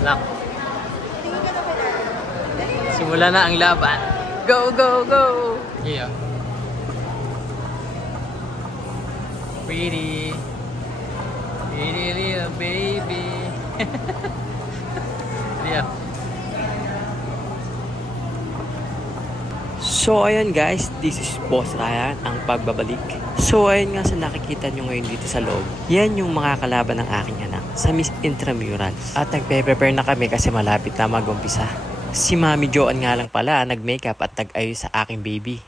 Lock. Simula na ang laban. Go, go, go! Yeah. Pretty. Pretty little baby. Yeah. So ayun guys, this is Boss Ryan, ang pagbabalik. So ayun nga sa nakikita nyo ngayon dito sa loob, yan yung mga kalaban ng aking anak sa Miss Intramurals. At nagpe-prepare na kami kasi malapit na mag-umpisa. Si Mami Joan nga lang pala nag-makeup at nag-ayos sa aking baby.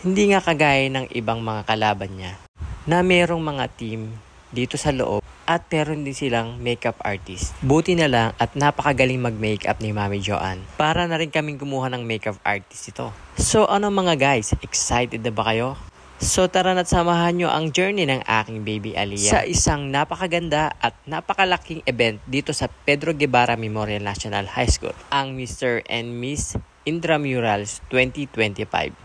Hindi nga kagaya ng ibang mga kalaban niya na merong mga team dito sa loob at meron din silang makeup artist. Buti na lang at napakagaling mag-makeup ni Mami Joan. Para na rin kaming kumuha ng makeup artist ito. So ano mga guys, excited na ba kayo? So tara na't samahan nyo ang journey ng aking baby Aliyah sa isang napakaganda at napakalaking event dito sa Pedro Guevara Memorial National High School, ang Mr. and Miss Intramurals 2025.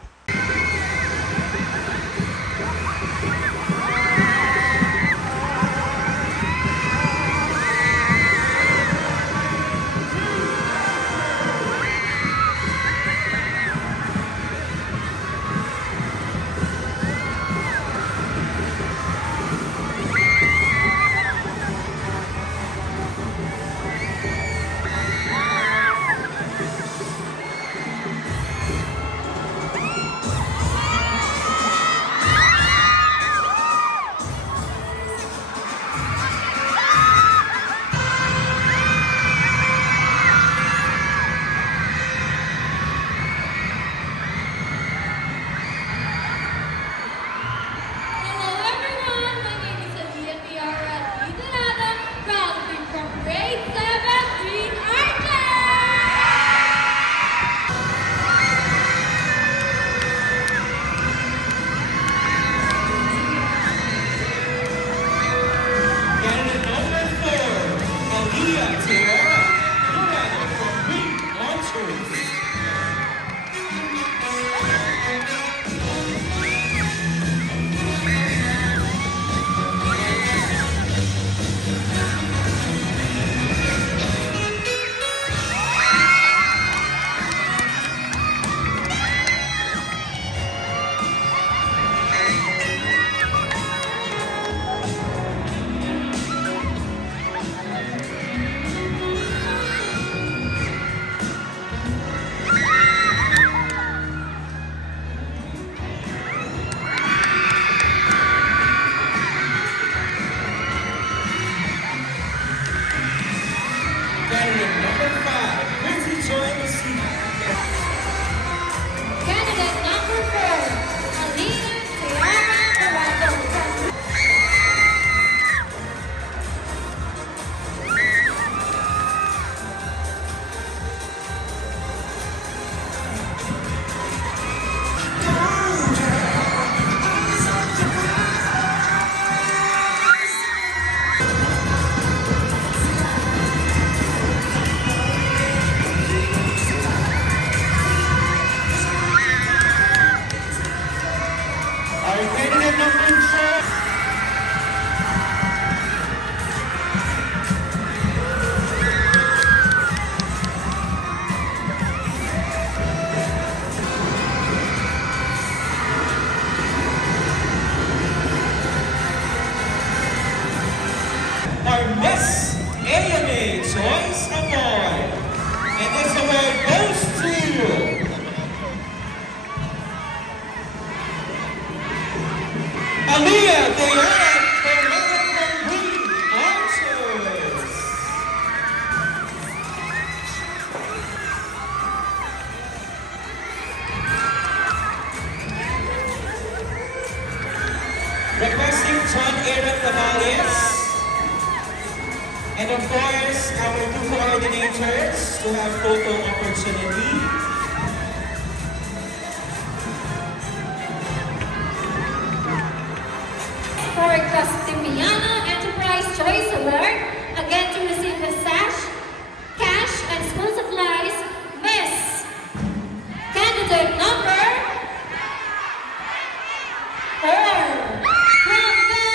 Our Miss AMA Choice Award. And this award goes to Aliyah Diana from Green Archers. Requesting John Aaron Tabales. And of course, our two coordinators to have photo opportunity. For Castimiano Enterprise Choice Award, again to receive the sash, cash, and school supplies, Miss Candidate number 4 from the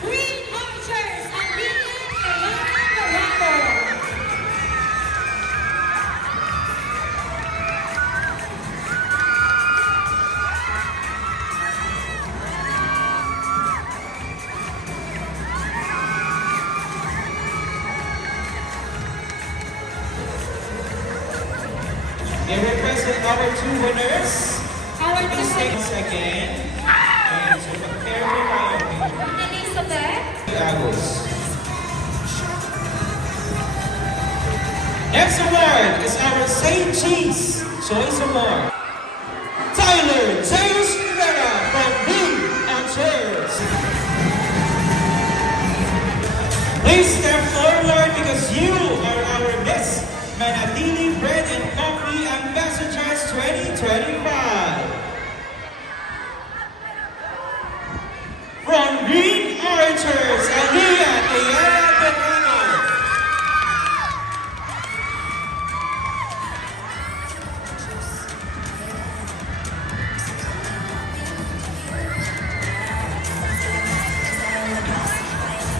Green Archers, Aliyah Diana. They represent our two winners. Our Please take a second. And so prepare for tayo. Elizabeth. Agos. Next award is our St. Cheese Choice Award. Tyler Zeus Rivera from B Answers. Please step forward because you are our Miss Manatili Bread and Coffee Ambassadors 2025. From Green Archers, Aliyah Tiara Bernardo.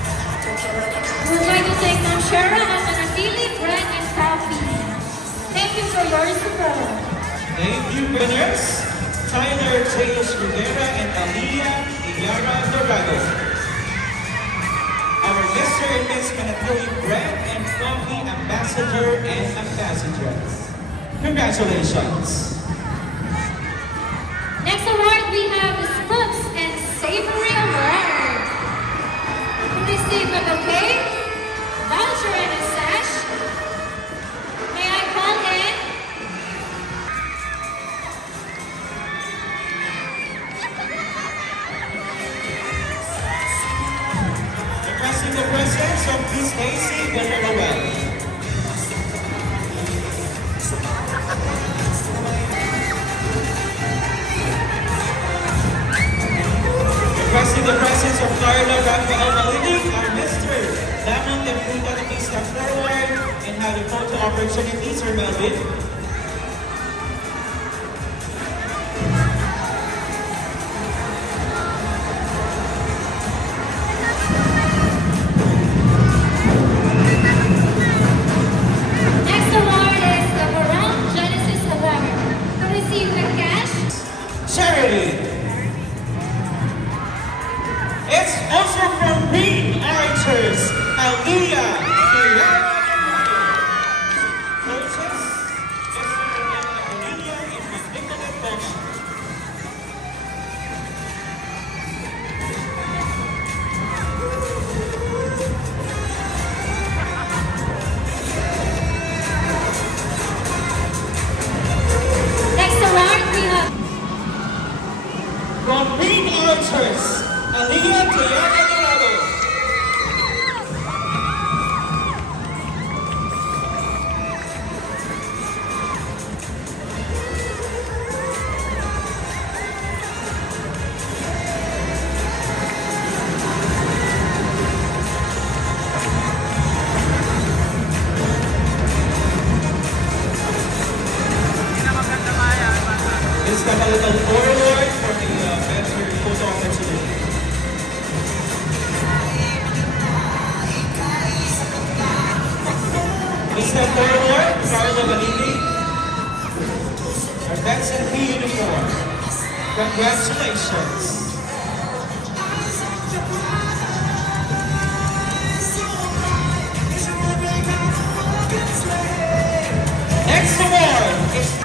We would like to thank Ma'am Shara and Manatili Bread and Coffee. Thank you for your support. Thank you, winners. Tyler Zeus Rivera and Aliyah Tiara Dorado. Our Mr. and Miss Manatili Bread and Coffee Ambassador and Ambassadress. Congratulations. Next award, we have the Spooks and Savory Award. To receive a bouquet, voucher, and a sash, may I call in Requesting the presence of Miss Daisy Villarreal. Requesting the presence of Carla Rafael Malinig, our Mr. Lamont and Fruta to please step forward and have the photo opportunity, Sir Melvin. next award is the Barong Genesis Award. To receive the cash, Charity. It's also from Green Archers, Aliyah Tiara Bernardo. Coaches, Mr. Daniela Bonilla and Ms. Nicolette Bosch. next award we have From Green Archers, Aliyah Tiara Dorado. Please step a little forward for the better photo opportunity. Please step forward, Carla Balini. Our Vets and P uniform. Congratulations. Next award is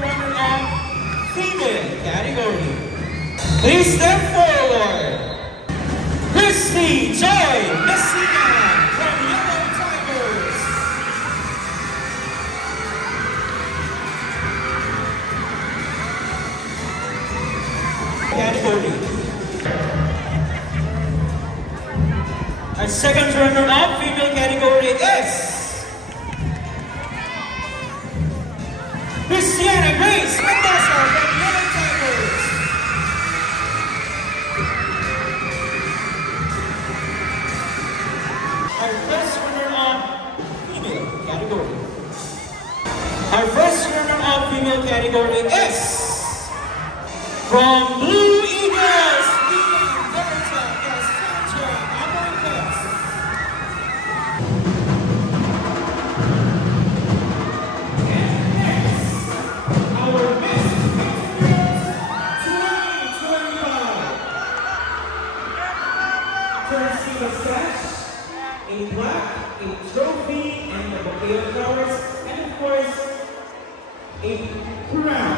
runner-up female category. Please step forward. Christy Joy Messina from Yellow Tigers. Category. Our second runner-up female category is Christiana Grace Mendoza from Yellow Tigers. Our first runner-up female category. Our first runner-up female category is from Blue Eagles, Leon Berta Castancha Amarquez. bouquet of flowers, and of course, a crown.